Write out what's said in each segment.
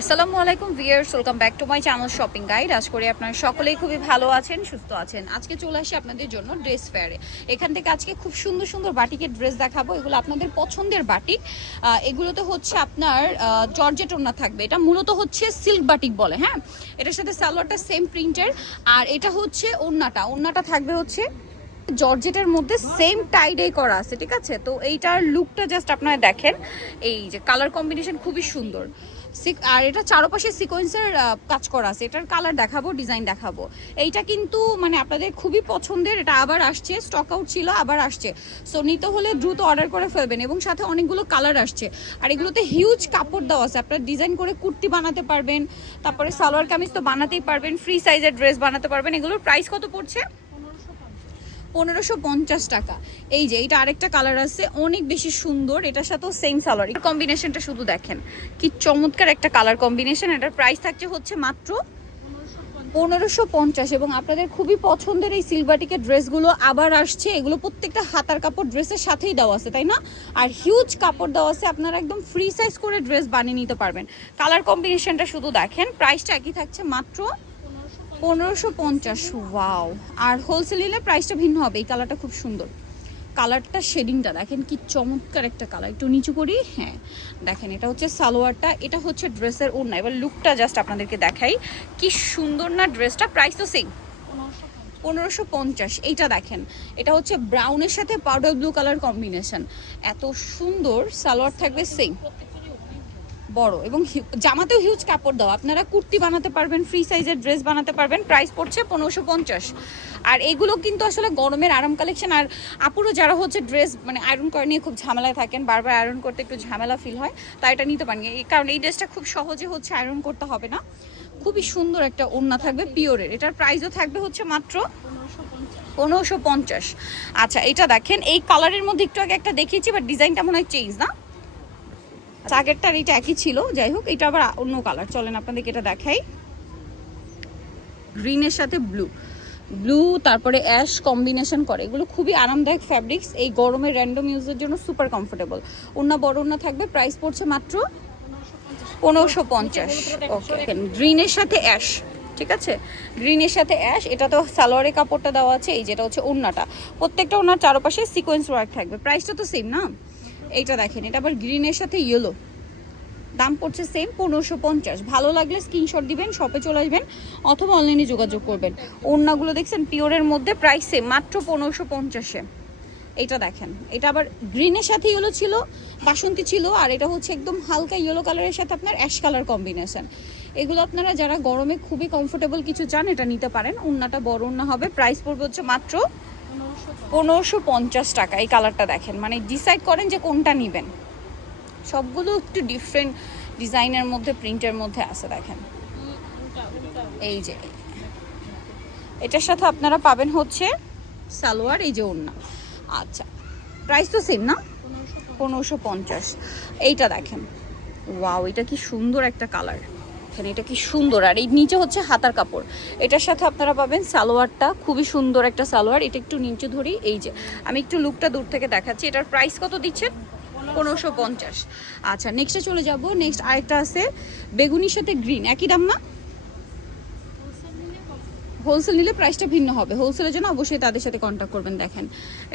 আসসালামু আলাইকুম viewers, welcome back to my channel shopping guide. আশা করি আপনারা সকলেই খুবই ভালো আছেন, সুস্থ আছেন। আজকে চলে আসি আপনাদের জন্য ড্রেস ফেয়ারে। এখান থেকে আজকে খুব সুন্দর সুন্দর বাটিকের ড্রেস দেখাবো। এগুলো আপনাদের পছন্দের বাটিক। এগুলোতে হচ্ছে আপনার জর্জেট ওড়না থাকবে। এটা মূলত হচ্ছে সিল্ক বাটিক বলে, হ্যাঁ। এটার সাথে সালোয়ারটা সেম প্রিন্টের, আর এটা হচ্ছে ওড়নাটা থাকবে হচ্ছে জর্জেটের মধ্যে সেম টাইডে করা আছে, ঠিক আছে। তো এইটার লুকটা জাস্ট আপনারা দেখেন, এই যে কালার কম্বিনেশন খুবই সুন্দর। আর এটা চারপাশে সিকোয়েন্সের কাজ করা আছে। এটার কালার দেখাবো, ডিজাইন দেখাবো। এইটা কিন্তু মানে আপনাদের খুবই পছন্দের। এটা আবার আসছে, স্টক আউট ছিল, আবার আসছে। সো নিতে হলে দ্রুত অর্ডার করে ফেলবেন, এবং সাথে অনেকগুলো কালার আসছে। আর এগুলোতে হিউজ কাপড় দেওয়া আছে, আপনারা ডিজাইন করে কুর্তি বানাতে পারবেন, তারপরে সালোয়ার কামিজ তো বানাতেই পারবেন, ফ্রি সাইজের ড্রেস বানাতে পারবেন। এগুলোর প্রাইস কত পড়ছে? 1550 টাকা। এই যে এটা আরেকটা কালার আছে, অনেক বেশি সুন্দর। এটার সাথেও সেম সালোয়ার। কম্বিনেশনটা শুধু দেখেন, কি চমৎকার একটা কালার কম্বিনেশন। এটার প্রাইস থাকছে হচ্ছে মাত্র 1550। এবং আপনাদের খুবই পছন্দের এই সিলভাটিকের ড্রেসগুলো আবার আসছে। এগুলো প্রত্যেকটা হাতার কাপড় ড্রেসের সাথেই দেওয়া আছে, তাই না? আর হিউজ কাপড় দেওয়া আছে, আপনারা একদম ফ্রি সাইজ করে ড্রেস বানিয়ে নিতে পারবেন। কালার কম্বিনেশনটা শুধু দেখেন, প্রাইসটা একই থাকছে মাত্র 1550। ওয়াও! আর হোলসেল নিলে প্রাইসটা ভিন্ন হবে। এই কালারটা খুব সুন্দর, কালারটা শেডিংটা দেখেন কি চমৎকার একটা কালার। একটু নিচু করি, হ্যাঁ দেখেন, এটা হচ্ছে সালোয়ারটা, এটা হচ্ছে ড্রেসের ওড়না। এবার লুকটা জাস্ট আপনাদেরকে দেখাই, কি সুন্দর না ড্রেসটা। প্রাইস তো সেম 1550। এইটা দেখেন, এটা হচ্ছে ব্রাউনের সাথে পাউডার ব্লু কালার কম্বিনেশন। এত সুন্দর। সালোয়ার থাকবে সেম বড়, এবং জামাতেও হিউজ কাপড় দাও। আপনারা কুর্তি বানাতে পারবেন, ফ্রি সাইজের ড্রেস বানাতে পারবেন। প্রাইস পড়ছে 1550। আর এগুলো কিন্তু আসলে গরমের আরাম কালেকশন। আর আপুরও যারা হচ্ছে ড্রেস মানে আয়রন করে নিয়ে খুব ঝামেলায় থাকেন, বারবার আয়রন করতে একটু ঝামেলা ফিল হয়, তাই এটা নিতে পারেন। কারণ এই ড্রেসটা খুব সহজে হচ্ছে আয়রন করতে হবে না। খুবই সুন্দর একটা ওড়না থাকবে পিওরের। এটার প্রাইসও থাকবে হচ্ছে মাত্র 1550। আচ্ছা, এটা দেখেন, এই কালারের মধ্যে একটু আগে একটা দেখিয়েছি, বাট ডিজাইনটা মনে হয় চেঞ্জ না। আগেরটার এটা একই ছিল, যাই হোক এটা আবার অন্য কালার। চলেন আপনাদেরকে এটা দেখাই। গ্রিনের সাথে ব্লু তারপরে অ্যাশ কম্বিনেশন করে। এগুলো খুবই আরামদায়ক ফ্যাব্রিক্স, এই গরমের র্যান্ডম ইউজের জন্য সুপার কমফোর্টেবল। ওড়না বড় ওড়না থাকবে, প্রাইস পড়ছে মাত্র 1550। ওকে, গ্রিনের সাথে অ্যাশ, ঠিক আছে, গ্রিনের সাথে অ্যাশ। এটা তো সালোয়ারের কাপড়টা দেওয়া আছে। এই যেটা হচ্ছে ওড়নাটা, প্রত্যেকটা ওড়নার চারপাশে সিকোয়েন্স ওয়ার্ক থাকবে। প্রাইসটা তো সেম না? এইটা দেখেন, এটা আবার গ্রিনের সাথে ইয়েলো, দাম পড়ছে সেম 1550। ভালো লাগলে স্ক্রিনশট দিবেন, শপে চলে আসবেন, অথবা অনলাইনে যোগাযোগ করবেন। ওড়নাগুলো দেখছেন পিওরের মধ্যে, প্রাইস সেম মাত্র 1550-এ। এটা দেখেন, এটা আবার গ্রিনের সাথে ইয়েলো ছিল, বাসন্তী ছিল, আর এটা হচ্ছে একদম হালকা ইয়েলো কালারের সাথে আপনার অ্যাশ কালার কম্বিনেশন। এগুলো আপনারা যারা গরমে খুবই কমফোর্টেবল কিছু চান, এটা নিতে পারেন। ওড়নাটা বড় ওড়না হবে, প্রাইস পড়বে হচ্ছে মাত্র 1550 টাকা। এই কালারটা দেখেন, মানে ডিসাইড করেন যে কোনটা নেবেন। সবগুলো একটু ডিফারেন্ট ডিজাইনের মধ্যে, প্রিন্টের মধ্যে আছে। দেখেন এই যে, এটার সাথে আপনারা পাবেন হচ্ছে সালোয়ার, এই যে ওড়না। আচ্ছা, প্রাইস তো সেম না? 1550। এইটা দেখেন, ওয়াও, এটা কি সুন্দর একটা কালার। এখানে এটা কি সুন্দর। আর এই নিচে হচ্ছে হাতার কাপড়। এটার সাথে আপনারা পাবেন সালোয়ারটা, খুবই সুন্দর একটা সালোয়ার। এটা একটু নিচে ধরি, এই যে আমি একটু লুকটা দূর থেকে দেখাচ্ছি। এটার প্রাইস কত দিচ্ছেন? 1550। আচ্ছা, নেক্সটে চলে যাব। নেক্সট আরেকটা আছে বেগুনির সাথে গ্রিন, একই দাম না? হোলসেল নিলে প্রাইসটা ভিন্ন হবে। হোলসেলের জন্য অবশ্যই তাদের সাথে কন্ট্যাক্ট করবেন। দেখেন,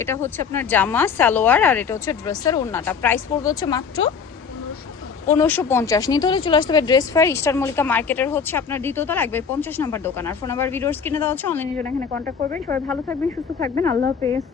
এটা হচ্ছে আপনার জামা, সালোয়ার, আর এটা হচ্ছে ড্রেসের ওড়নাটা। প্রাইস পড়বে হচ্ছে মাত্র 1550। নিতে হলে চলে আসতে হবে ড্রেস ফেয়ার, ইস্টার মল্লিকা মার্কেটের হচ্ছে আপনার দ্বিতীয়তলা 1/50 নম্বর দোকান। আর ফোন নাম্বার ভিডিওর স্ক্রিনে দেওয়া হচ্ছে, অনলাইনে জন্য এখানে কন্ট্যাক্ট করবেন। সবাই ভালো থাকবেন, সুস্থ থাকবেন, আল্লাহ হাফেজ।